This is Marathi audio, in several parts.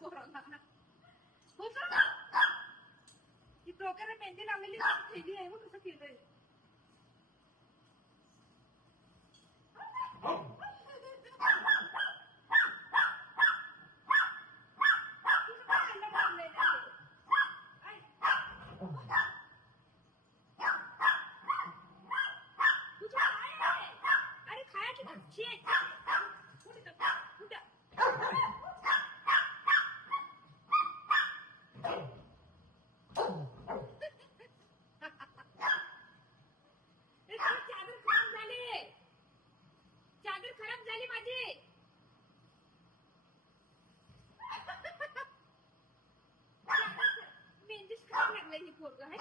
पोरांना ही डोक्याला मेहंदी लावलेली केली आहे. मग कसं केलंय अरे खायची चादर खराब झाली. चादर खराब झाली माझी. मेहंदीच खराब लागलाय ही पोरग आहे.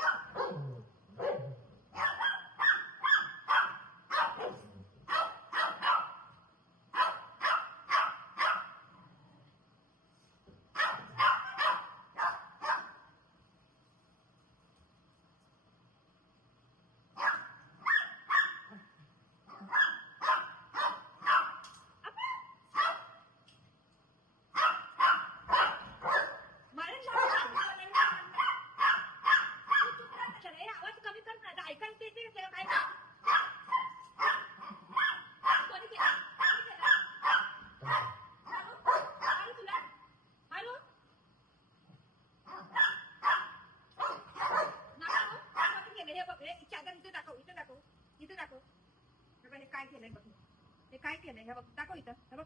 आवाज कमी कर ना. ऐकायला येते त्याला काय कोणी केलं तुला हॅलो कोणी केलं हे बघ. हे चादर इथे दाखव. इथे दाखव. इथे दाखव. हे काय केलंय बघ. हे काय केलंय हे बघ. दाखव इथं. हे बघ.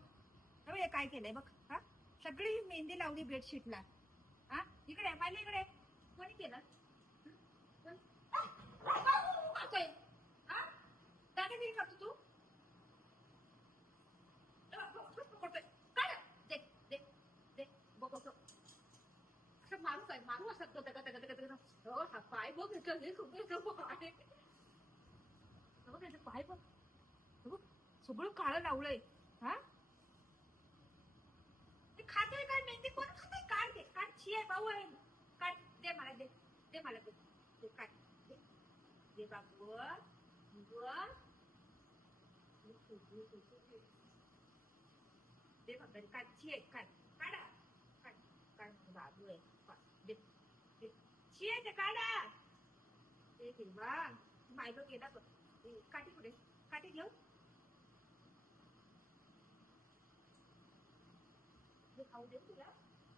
हे काय केलंय बघ. हा सगळी मेहंदी लावली बेडशीटला. हा इकडे पाहिलं. इकडे कोणी केलं दादागिरी करतो तू. असं माणूस आहे. माणूस असतो पाय बघ. पाय बघ. सगळं काळं लावलंय. हा ते खातोय काय मेहंदी. कोण खातोय. काढ दे. काढ. शी भाऊ आहे. काढ दे मला. दे दे मला. दे काढ. दे बाबू. दे बाबा. काढ. शी आहे. काढ. काढा. काढ. काढ बाबू आहे. दे दे. शी आहे ते काढा. ते ठेवा. मायलो गेला बघ. काठी पुढे. काठी घेऊ. खाऊ देऊ तुला.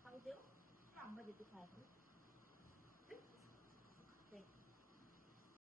खाऊ देऊ. आंबा देते खायला.